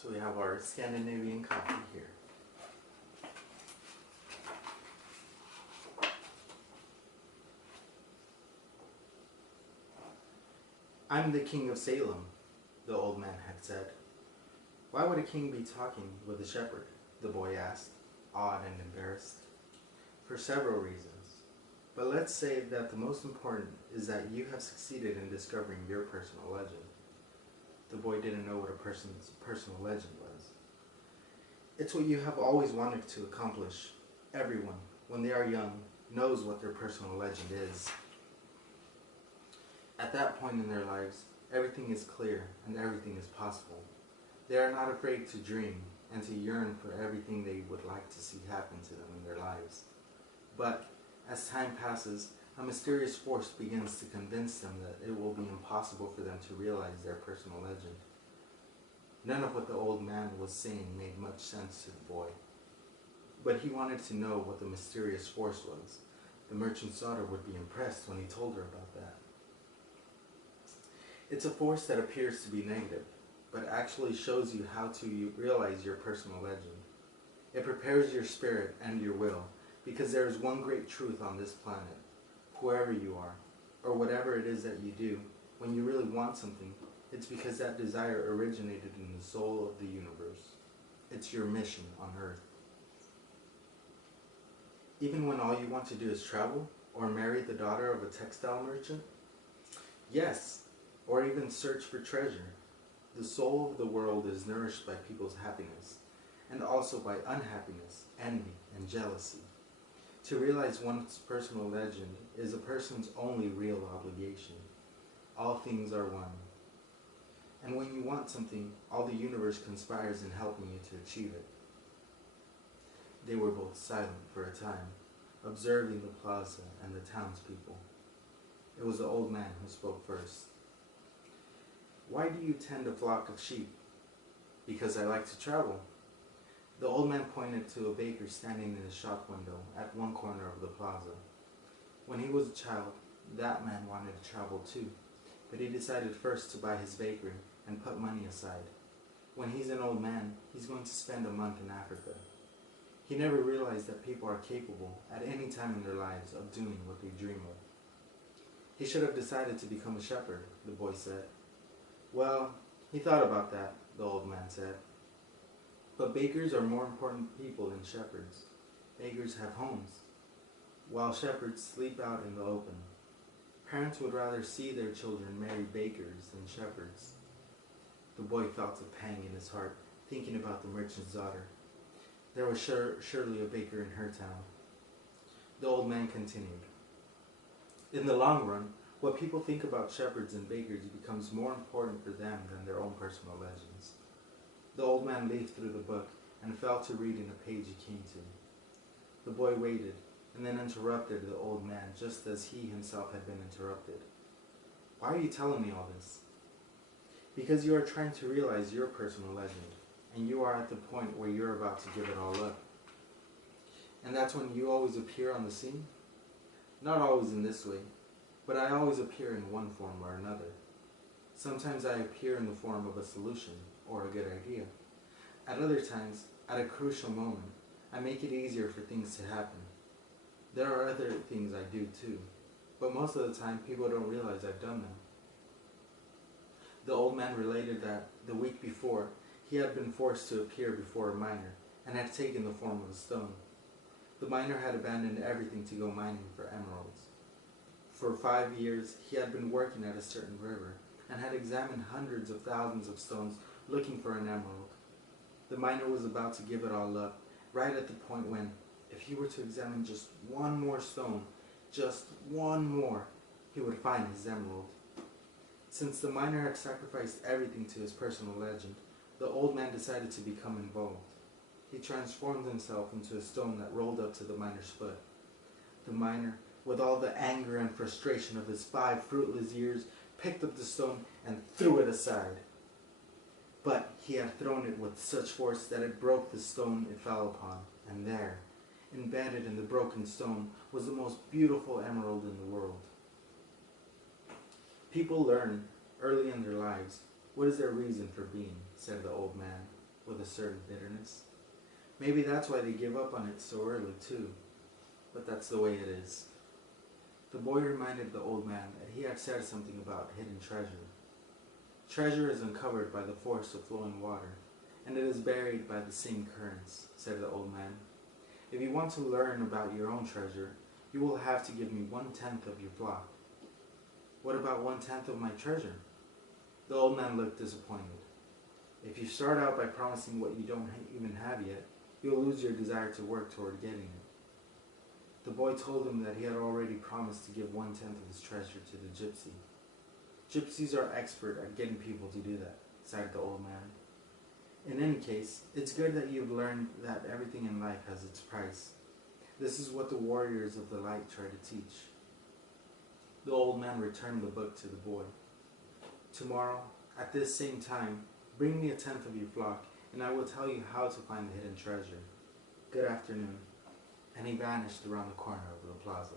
So we have our Scandinavian coffee here. I'm the king of Salem, the old man had said. Why would a king be talking with a shepherd? The boy asked, awed and embarrassed. For several reasons. But let's say that the most important is that you have succeeded in discovering your personal legend. The boy didn't know what a person's personal legend was. It's what you have always wanted to accomplish. Everyone, when they are young, knows what their personal legend is. At that point in their lives, everything is clear and everything is possible. They are not afraid to dream and to yearn for everything they would like to see happen to them in their lives. But as time passes, a mysterious force begins to convince them that it will be impossible for them to realize their personal legend. None of what the old man was saying made much sense to the boy. But he wanted to know what the mysterious force was. The merchant's daughter would be impressed when he told her about that. It's a force that appears to be negative, but actually shows you how to realize your personal legend. It prepares your spirit and your will, because there is one great truth on this planet. Whoever you are, or whatever it is that you do, when you really want something, it's because that desire originated in the soul of the universe. It's your mission on Earth. Even when all you want to do is travel, or marry the daughter of a textile merchant? Yes, or even search for treasure. The soul of the world is nourished by people's happiness, and also by unhappiness, envy, and jealousy. To realize one's personal legend is a person's only real obligation. All things are one. And when you want something, all the universe conspires in helping you to achieve it. They were both silent for a time, observing the plaza and the townspeople. It was the old man who spoke first. Why do you tend a flock of sheep? Because I like to travel. The old man pointed to a baker standing in his shop window at one corner of the plaza. When he was a child, that man wanted to travel too, but he decided first to buy his bakery and put money aside. When he's an old man, he's going to spend a month in Africa. He never realized that people are capable, at any time in their lives, of doing what they dream of. He should have decided to become a shepherd, the boy said. Well, he thought about that, the old man said. But bakers are more important people than shepherds. Bakers have homes, while shepherds sleep out in the open. Parents would rather see their children marry bakers than shepherds. The boy felt a pang in his heart, thinking about the merchant's daughter. There was surely a baker in her town. The old man continued. In the long run, what people think about shepherds and bakers becomes more important for them than their own personal legends. The old man leafed through the book and fell to reading a page he came to. The boy waited, and then interrupted the old man just as he himself had been interrupted. "Why are you telling me all this?" "Because you are trying to realize your personal legend, and you are at the point where you're about to give it all up." "And that's when you always appear on the scene?" "Not always in this way, but I always appear in one form or another. Sometimes I appear in the form of a solution or a good idea. At other times, at a crucial moment, I make it easier for things to happen. There are other things I do too, but most of the time people don't realize I've done them." The old man related that the week before, he had been forced to appear before a miner and had taken the form of a stone. The miner had abandoned everything to go mining for emeralds. For 5 years, he had been working at a certain river and had examined hundreds of thousands of stones looking for an emerald. The miner was about to give it all up, right at the point when, if he were to examine just one more stone, just one more, he would find his emerald. Since the miner had sacrificed everything to his personal legend, the old man decided to become involved. He transformed himself into a stone that rolled up to the miner's foot. The miner, with all the anger and frustration of his 5 fruitless years, picked up the stone and threw it aside. But he had thrown it with such force that it broke the stone it fell upon, and there, embedded in the broken stone, was the most beautiful emerald in the world. "People learn, early in their lives, what is their reason for being," said the old man, with a certain bitterness. "Maybe that's why they give up on it so early, too. But that's the way it is." The boy reminded the old man that he had said something about hidden treasure. "Treasure is uncovered by the force of flowing water, and it is buried by the same currents," said the old man. "If you want to learn about your own treasure, you will have to give me 1/10 of your flock." "What about 1/10 of my treasure?" The old man looked disappointed. "If you start out by promising what you don't even have yet, you'll lose your desire to work toward getting it." The boy told him that he had already promised to give 1/10 of his treasure to the gypsy. "Gypsies are expert at getting people to do that," sighed the old man. "In any case, it's good that you've learned that everything in life has its price. This is what the warriors of the light try to teach." The old man returned the book to the boy. "Tomorrow, at this same time, bring me 1/10 of your flock, and I will tell you how to find the hidden treasure. Good afternoon." And he vanished around the corner of the plaza.